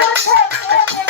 you. a taste, let me